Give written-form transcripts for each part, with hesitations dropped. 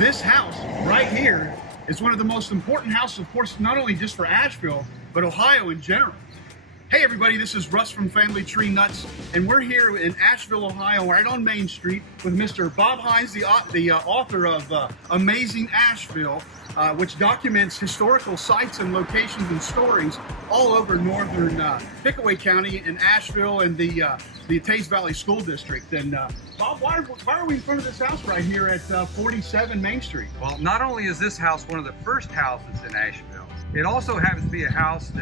This house right here is one of the most important houses, of course, not only just for Asheville, but Ohio in general. Hey everybody, this is Russ from Family Tree Nuts, and we're here in Asheville, Ohio, right on Main Street with Mr. Bob Hines, the author of Amazing Asheville, which documents historical sites and locations and stories all over Northern Pickaway County and Asheville and the Teays Valley School District. And Bob, why are we in front of this house right here at 47 Main Street? Well, not only is this house one of the first houses in Asheville, it also happens to be a house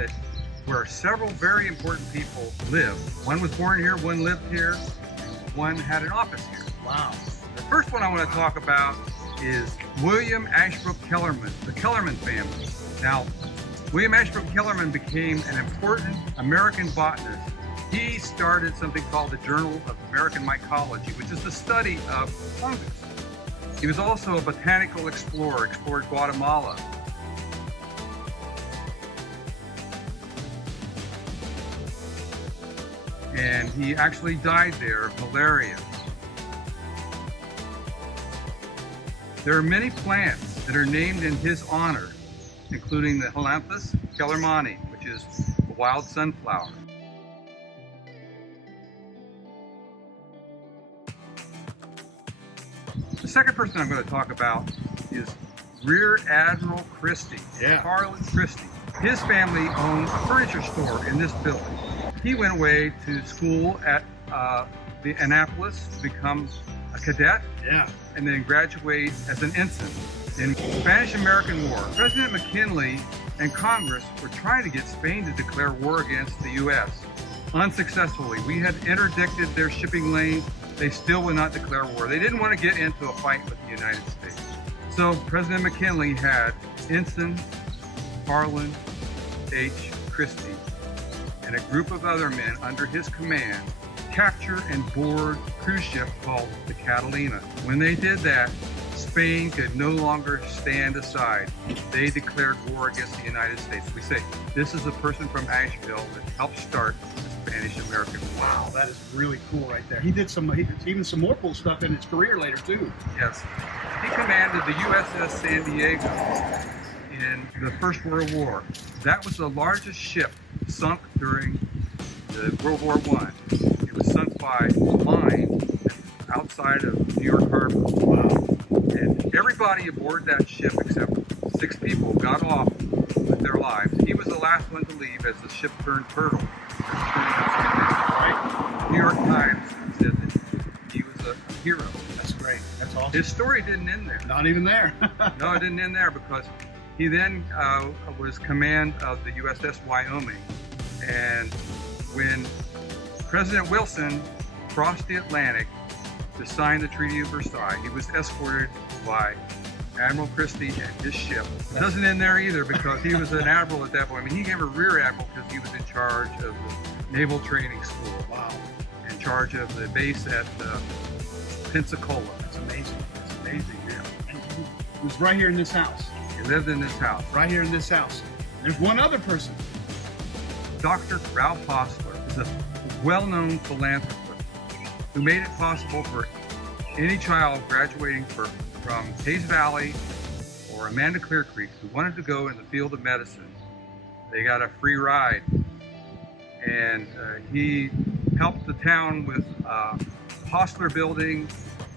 where several very important people live. One was born here, one lived here, and one had an office here. Wow. The first one I want to talk about is William Ashbrook Kellerman, the Kellerman family. Now, William Ashbrook Kellerman became an important American botanist. He started something called the Journal of American Mycology, which is the study of fungus. He was also a botanical explorer, explored Guatemala. And he actually died there of malaria. There are many plants that are named in his honor, including the Helampus kellermani, which is a wild sunflower. The second person I'm going to talk about is Rear Admiral Christie, Harlan Christie. His family owned a furniture store in this building. He went away to school at the Annapolis to become a cadet, and then graduate as an ensign. In the Spanish-American War, President McKinley and Congress were trying to get Spain to declare war against the U.S. Unsuccessfully. We had interdicted their shipping lane. They still would not declare war. They didn't want to get into a fight with the United States. So President McKinley had Ensign Harlan H. Christie and a group of other men under his command capture and board a cruise ship called the Catalina. When they did that, Spain could no longer stand aside. They declared war against the United States. We say, this is a person from Asheville that helped start the Spanish-American War. Wow, that is really cool right there. He did even some more cool stuff in his career later too. Yes. He commanded the USS San Diego in the First World War. That was the largest ship sunk during the World War I. It was sunk by mine outside of New York Harbor. Wow. And everybody aboard that ship, except 6 people, got off with their lives. He was the last one to leave as the ship turned turtle. Right? New York Times said that he was a hero. That's great. That's awesome. His story didn't end there. Not even there. No, it didn't end there, because he then was command of the USS Wyoming. And when President Wilson crossed the Atlantic to sign the Treaty of Versailles, he was escorted by Admiral Christie and his ship. It doesn't end there either, because he was an admiral at that point. I mean, he became a rear admiral because he was in charge of the Naval Training School. Wow. In charge of the base at Pensacola. That's amazing. That's amazing, man. And he was right here in this house. He lived in this house. Right here in this house. There's one other person. Dr. Ralph Postler is a well-known philanthropist who made it possible for any child graduating from Teays Valley or Amanda Clear Creek who wanted to go in the field of medicine. They got a free ride. And he helped the town with Postler Building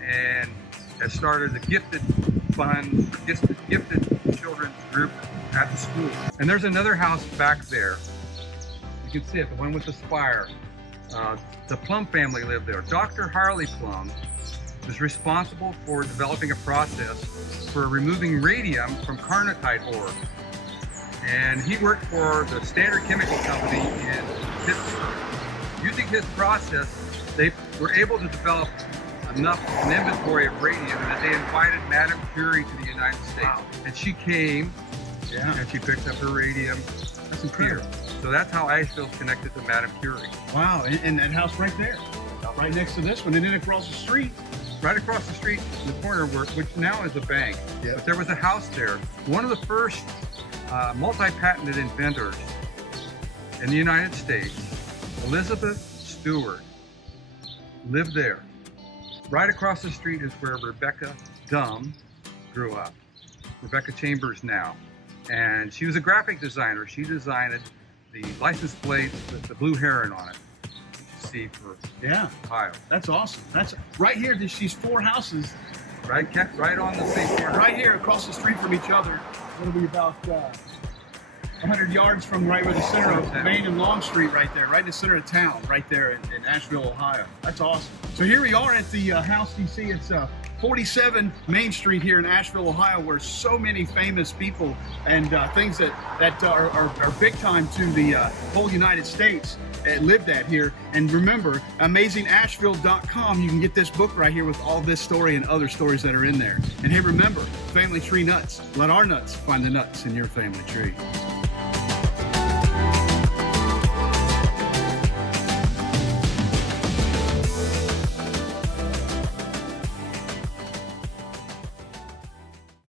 and has started the Gifted Fund, Gifted Children's Group at the school. And there's another house back there. You can see it, the one with the spire. The Plum family lived there. Dr. Harley Plum was responsible for developing a process for removing radium from carnotite ore. And he worked for the Standard Chemical Company in Pittsburgh. Using his process, they were able to develop enough of an inventory of radium that they invited Madame Curie to the United States. Wow. And she came, and she picked up her radium. That's incredible. Here. So that's how Asheville's connected to Madame Curie. Wow, and that house right there, right next to this one, and then across the street. Right across the street in the corner, which now is a bank. Yep. But there was a house there. One of the first multi-patented inventors in the United States, Elizabeth Stewart, lived there. Right across the street is where Rebecca Dumm grew up. Rebecca Chambers now. And she was a graphic designer. She designed the license plate with the blue heron on it. You see for Ohio. That's awesome. That's right here. There's these 4 houses. Right on the same corner. Right here across the street from each other. It'll be about 100 yards from right where the center of Main and Long Street right there, right in the center of town, right there in Ashville, Ohio. That's awesome. So here we are at the house. You see it's 47 Main Street here in Ashville, Ohio, where so many famous people and things that are big time to the whole United States lived at here. And remember, AmazingAshville.com, you can get this book right here with all this story and other stories that are in there. And hey, remember, Family Tree Nuts. Let our nuts find the nuts in your family tree.